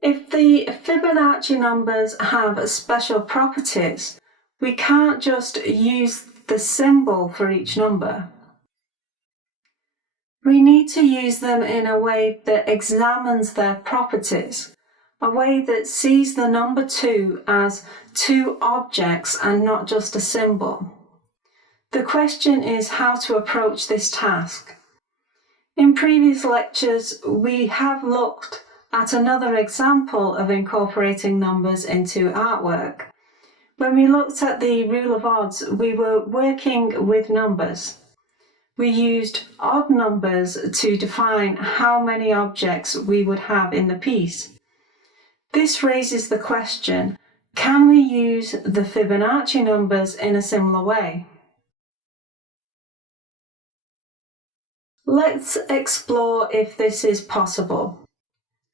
If the Fibonacci numbers have special properties, we can't just use the symbol for each number. We need to use them in a way that examines their properties, a way that sees the number 2 as two objects and not just a symbol. The question is how to approach this task. In previous lectures, we have looked at another example of incorporating numbers into artwork. When we looked at the rule of odds, we were working with numbers. We used odd numbers to define how many objects we would have in the piece. This raises the question, can we use the Fibonacci numbers in a similar way? Let's explore if this is possible.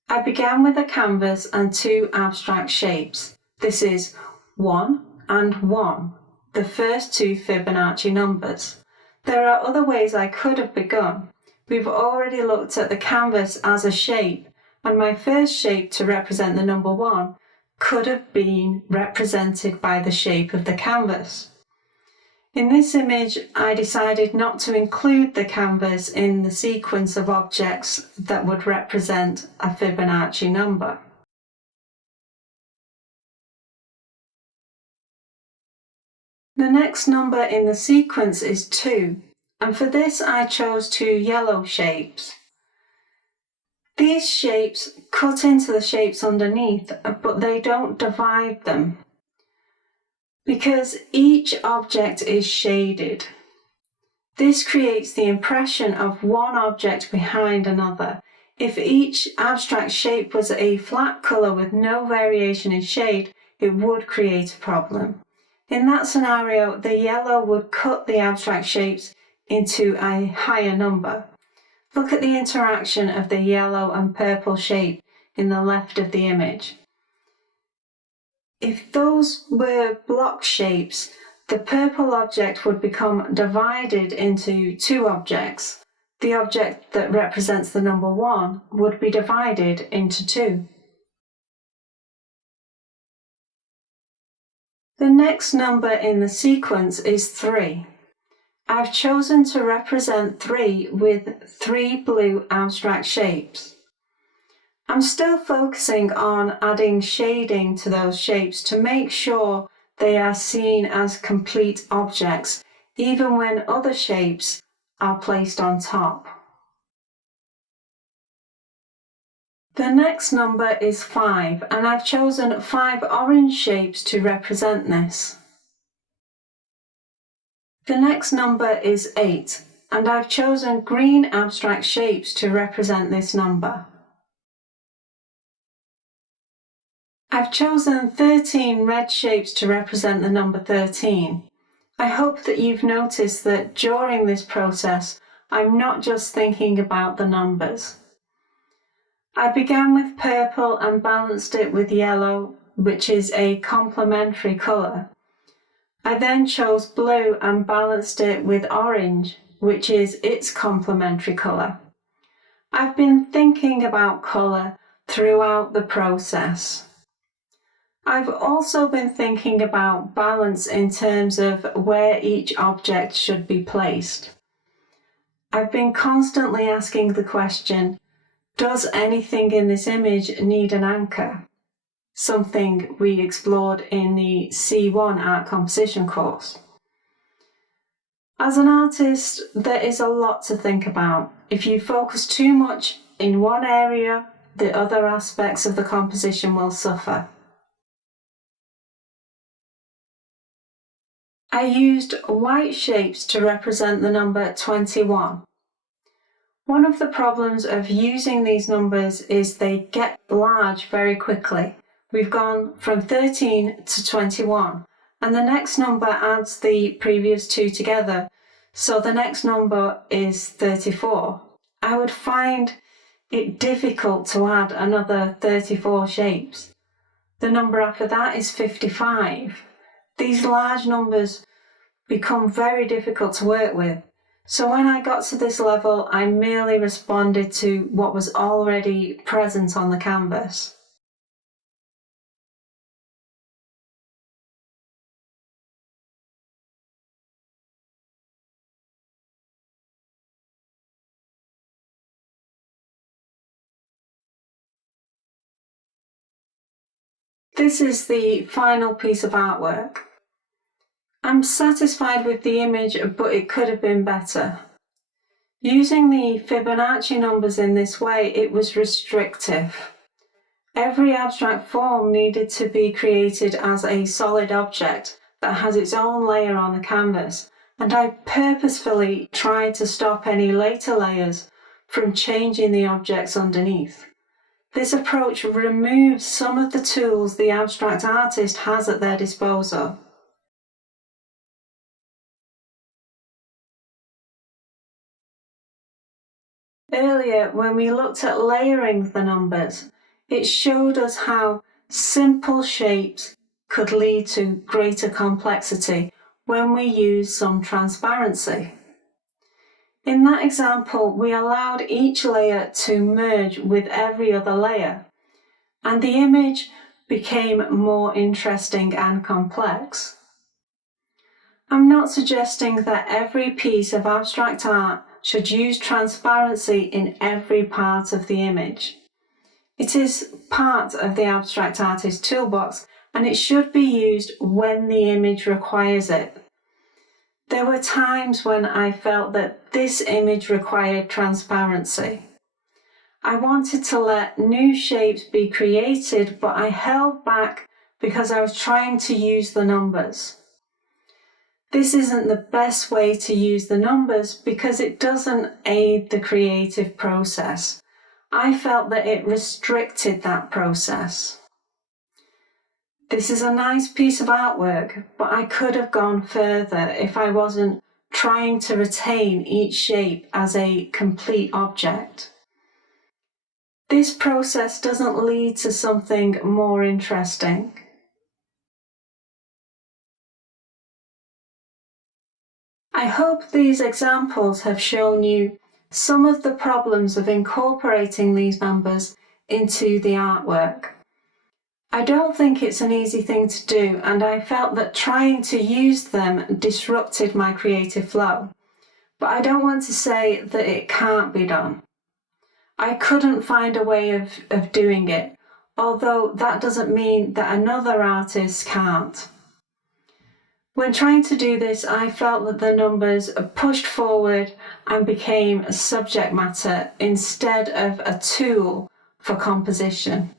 I began with a canvas and two abstract shapes. This is 1 and 1, the first two Fibonacci numbers. There are other ways I could have begun. We've already looked at the canvas as a shape, and my first shape to represent the number 1 could have been represented by the shape of the canvas. In this image, I decided not to include the canvas in the sequence of objects that would represent a Fibonacci number. The next number in the sequence is 2, and for this I chose two yellow shapes. These shapes cut into the shapes underneath, but they don't divide them, because each object is shaded. This creates the impression of one object behind another. If each abstract shape was a flat colour with no variation in shade, it would create a problem. In that scenario, the yellow would cut the abstract shapes into a higher number. Look at the interaction of the yellow and purple shape in the left of the image. If those were block shapes, the purple object would become divided into two objects. The object that represents the number 1 would be divided into 2. The next number in the sequence is 3. I've chosen to represent 3 with 3 blue abstract shapes. I'm still focusing on adding shading to those shapes to make sure they are seen as complete objects, even when other shapes are placed on top. The next number is 5, and I've chosen 5 orange shapes to represent this. The next number is 8, and I've chosen green abstract shapes to represent this number. I've chosen 13 red shapes to represent the number 13. I hope that you've noticed that during this process, I'm not just thinking about the numbers. I began with purple and balanced it with yellow, which is a complementary colour. I then chose blue and balanced it with orange, which is its complementary colour. I've been thinking about colour throughout the process. I've also been thinking about balance in terms of where each object should be placed. I've been constantly asking the question, does anything in this image need an anchor? Something we explored in the C1 art composition course. As an artist, there is a lot to think about. If you focus too much in one area, the other aspects of the composition will suffer. I used white shapes to represent the number 21. One of the problems of using these numbers is they get large very quickly. We've gone from 13 to 21, and the next number adds the previous two together, so the next number is 34. I would find it difficult to add another 34 shapes. The number after that is 55. These large numbers become very difficult to work with. So when I got to this level, I merely responded to what was already present on the canvas. This is the final piece of artwork. I'm satisfied with the image, but it could have been better. Using the Fibonacci numbers in this way, it was restrictive. Every abstract form needed to be created as a solid object that has its own layer on the canvas, and I purposefully tried to stop any later layers from changing the objects underneath. This approach removes some of the tools the abstract artist has at their disposal. Earlier, when we looked at layering the numbers, it showed us how simple shapes could lead to greater complexity when we use some transparency. In that example, we allowed each layer to merge with every other layer, and the image became more interesting and complex. I'm not suggesting that every piece of abstract art should use transparency in every part of the image. It is part of the abstract artist toolbox, and it should be used when the image requires it. There were times when I felt that this image required transparency. I wanted to let new shapes be created, but I held back because I was trying to use the numbers. This isn't the best way to use the numbers because it doesn't aid the creative process. I felt that it restricted that process. This is a nice piece of artwork, but I could have gone further if I wasn't trying to retain each shape as a complete object. This process doesn't lead to something more interesting. I hope these examples have shown you some of the problems of incorporating these numbers into the artwork. I don't think it's an easy thing to do, and I felt that trying to use them disrupted my creative flow. But I don't want to say that it can't be done. I couldn't find a way of doing it, although that doesn't mean that another artist can't. When trying to do this, I felt that the numbers pushed forward and became subject matter instead of a tool for composition.